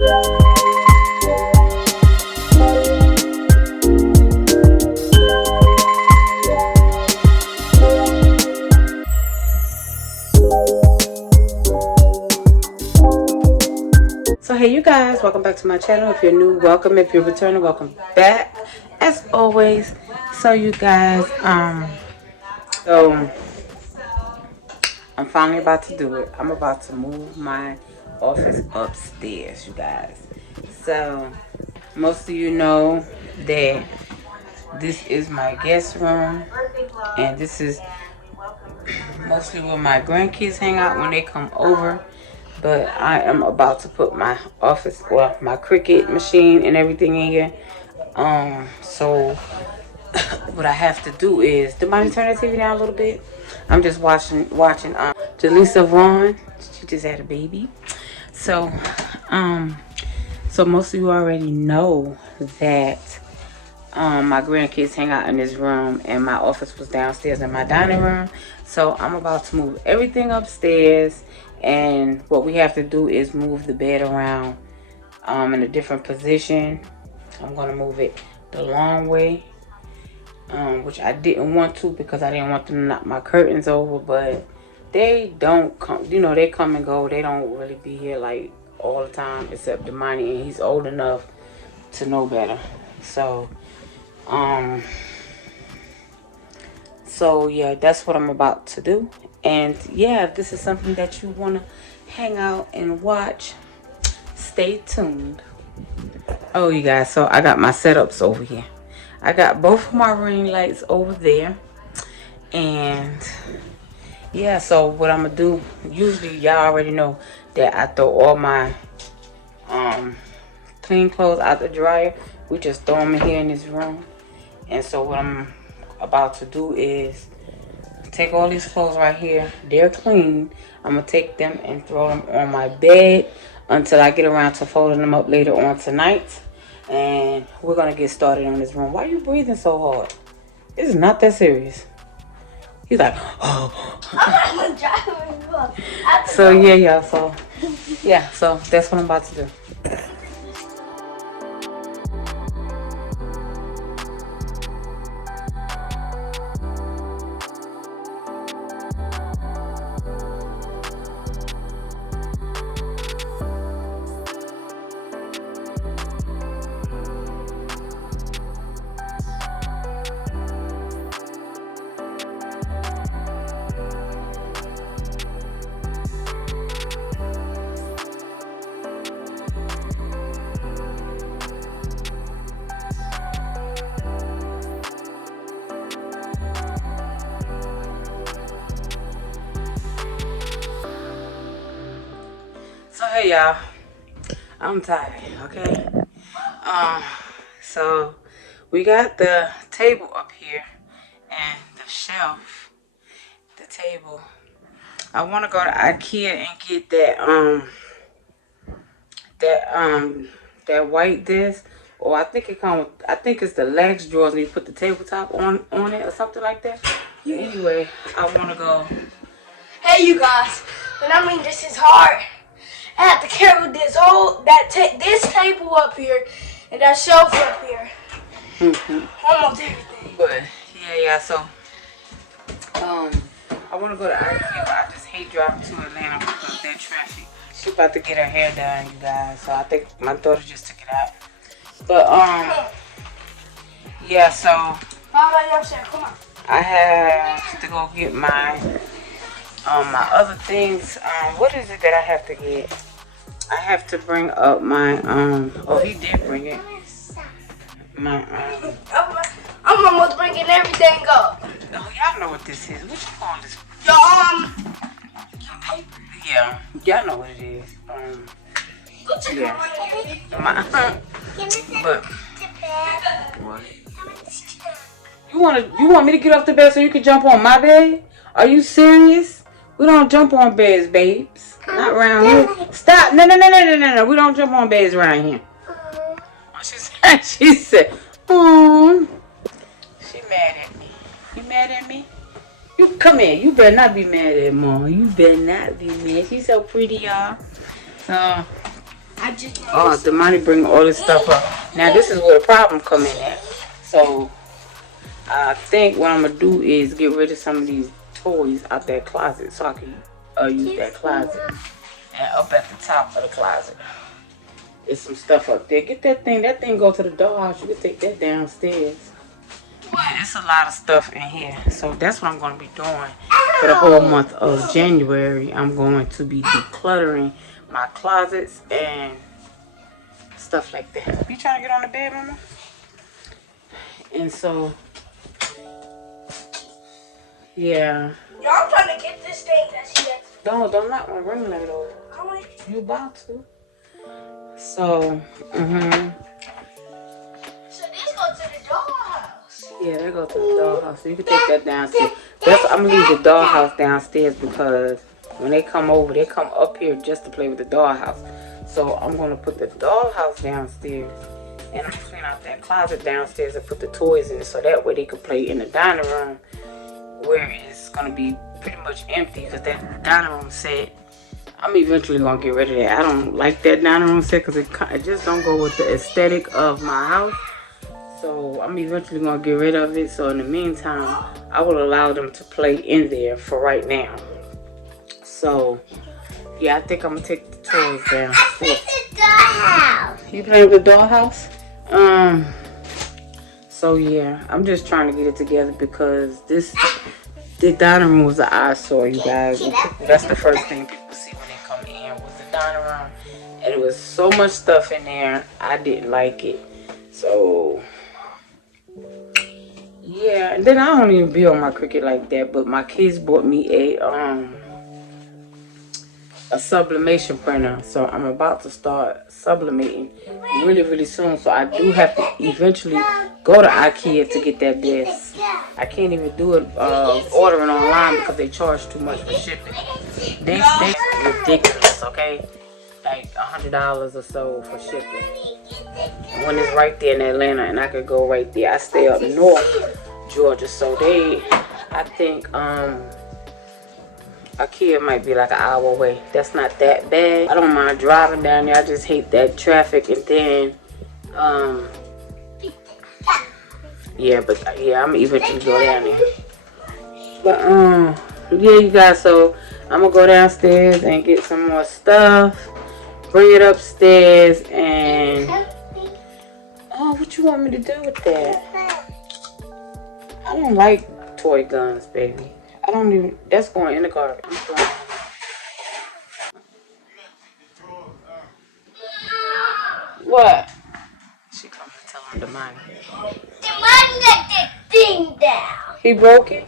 So hey you guys, welcome back to my channel. If you're new, welcome. If you're returning, welcome back as always. So you guys, so I'm finally about to do it. I'm about to move my office upstairs, you guys. So most of you know that this is my guest room, and this is mostly where my grandkids hang out when they come over. But I am about to put my office, well, my Cricut machine and everything in here. So what I have to do is, do mind turn the TV down a little bit? I'm just watching Jaleesa Vaughn. She just had a baby. So most of you already know that my grandkids hang out in this room, and my office was downstairs in my dining room. So I'm about to move everything upstairs, and what we have to do is move the bed around in a different position. I'm gonna move it the long way, which I didn't want to because I didn't want to knock my curtains over, but they don't come, you know, they come and go. They don't really be here like all the time, except Damani, and he's old enough to know better. So yeah, that's what I'm about to do. And yeah, if this is something that you want to hang out and watch, stay tuned. Oh, you guys, so I got my setups over here. I got both of my ring lights over there. And yeah, so what I'm gonna do, usually y'all already know that I throw all my clean clothes out the dryer. We just throw them in here in this room. And so what I'm about to do is take all these clothes right here. They're clean. I'm gonna take them and throw them on my bed until I get around to folding them up later on tonight. And we're gonna get started on this room. Why are you breathing so hard? This is not that serious. He's like, oh. So yeah, y'all. So that's what I'm about to do. So hey y'all, I'm tired, okay? So we got the table up here and the shelf, the table. I want to go to IKEA and get that white disc, or I think it comes with, I think it's the legs drawers and you put the tabletop on it or something like that. Anyway, I want to go. Hey you guys, and I mean this is hard. I have to carry this this table up here and that shelf up here. Almost everything. But yeah. So I want to go to IKEA, but I just hate driving to Atlanta because of that traffic. She's about to get her hair done, you guys. So I think my daughter just took it out. But yeah. So Come on. I have to go get my my other things. What is it that I have to get? I have to bring up my oh, he did bring it. My I'm almost bringing everything up. Oh, y'all know what this is. What you call this? Yeah, y'all know what it is. Yeah. But what? You want me to get off the bed so you can jump on my bed? Are you serious? We don't jump on beds, babes. Not around here. Stop. No. We don't jump on beds around here. She said, oh. She mad at me. You mad at me? You come here. You better not be mad at Mom. You better not be mad. She's so pretty, y'all. So, I just Oh, the money bring all this stuff up. Now this is where the problem come in at. So I think what I'm gonna do is get rid of some of these toys out that closet so I can use that closet. And up at the top of the closet, there's some stuff up there. Get that thing. That thing go to the dollhouse. You can take that downstairs. Yeah, it's a lot of stuff in here. So that's what I'm going to be doing for the whole month of January. I'm going to be decluttering my closets and stuff like that. You trying to get on the bed, Mama? And so, yeah. Yo, I'm trying to get this thing that she gets. Don't knock my ring light over. You about to. So, So this goes to the dollhouse. yeah, they go to the dollhouse. So you can take that downstairs. I'm gonna leave the dollhouse downstairs because when they come over, they come up here just to play with the dollhouse. So I'm gonna put the dollhouse downstairs, and I'm gonna clean out that closet downstairs and put the toys in it, so that way they can play in the dining room, where it's gonna be pretty much empty because that dining room set, I'm eventually gonna get rid of that. I don't like that dining room set because it just don't go with the aesthetic of my house. So I'm eventually gonna get rid of it. So in the meantime, I will allow them to play in there for right now. So yeah, I think I'm gonna take the toys down. You playing with the dollhouse? So yeah, I'm just trying to get it together because the dining room was an eyesore, you guys. That's the first thing people see when they come in was the dining room, and it was so much stuff in there. I didn't like it. So yeah, and then I don't even be on my Cricut like that. But my kids bought me a sublimation printer, so I'm about to start sublimating really soon. So I do have to eventually go to IKEA to get that desk. I can't even do it ordering online because they charge too much for shipping. They ridiculous, okay? Like $100 or so for shipping. When it's right there in Atlanta, and I could go right there. I stay up north Georgia, so I think IKEA might be like an hour away. That's not that bad. I don't mind driving down there. I just hate that traffic. And then, yeah, I'm eventually go down there. But, yeah, you guys, so I'm gonna go downstairs and get some more stuff. Bring it upstairs and, oh, what you want me to do with that? I don't like toy guns, baby. I don't even, that's going in the garbage. What? She come and tell him the money. The man got that thing down. He broke it?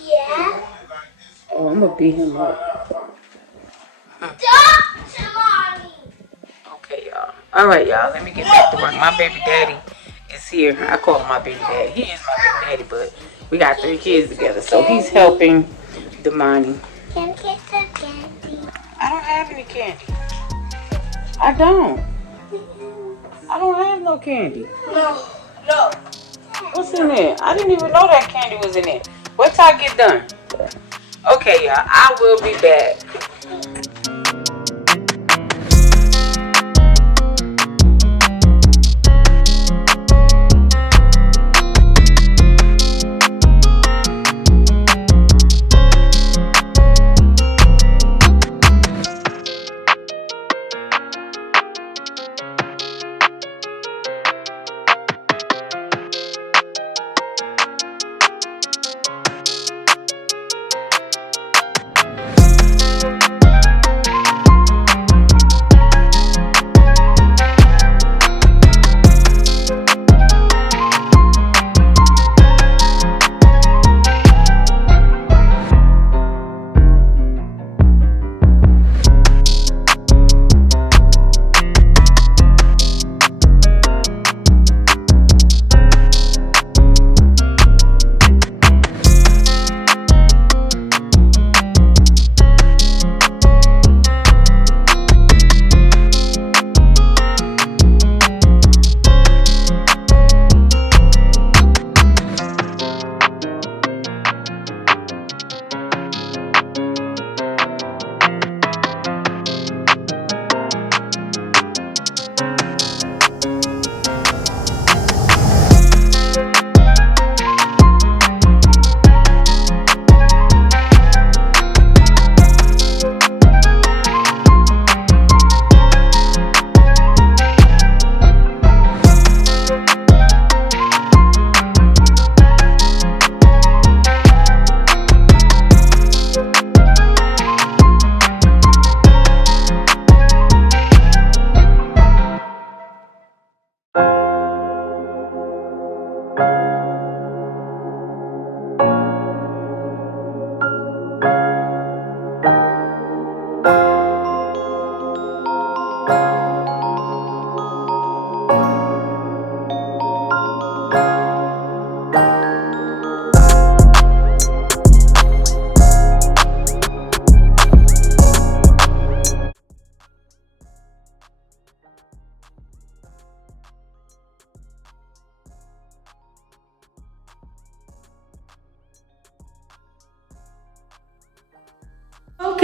Yeah. Oh, I'm gonna beat him up. Talk to mommy. Okay, y'all. Alright, y'all. Let me get back to work. My baby daddy is here. I call him my baby daddy. He is my baby daddy, but we got 3 kids together. So he's helping Damani. Can I get some candy? I don't have any candy. I don't. I don't have no candy. No. What's in there? I didn't even know that candy was in there. Wait till I get done. Okay, y'all. I will be back.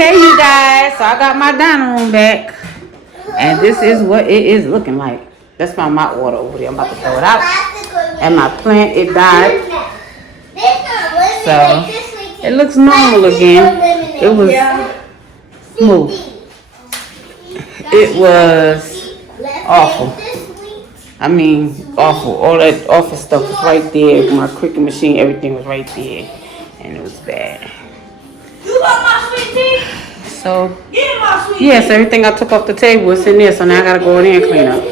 Okay, you guys. So I got my dining room back, and this is what it is looking like. That's my mop water over there. I'm about to throw it out. And my plant, it died. So it looks normal again. It was smooth. It was awful. I mean, awful. All that awful stuff was right there. My cricket machine, everything was right there. And it was bad. You got my sweet tea? So, Get my sweet yes, everything I took off the table was in there. So now I got to go in there and clean up.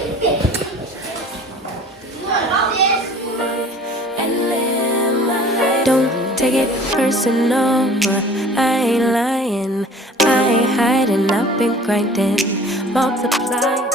Don't take it personal, I ain't lying, I ain't hiding, I've been grinding, multiplying.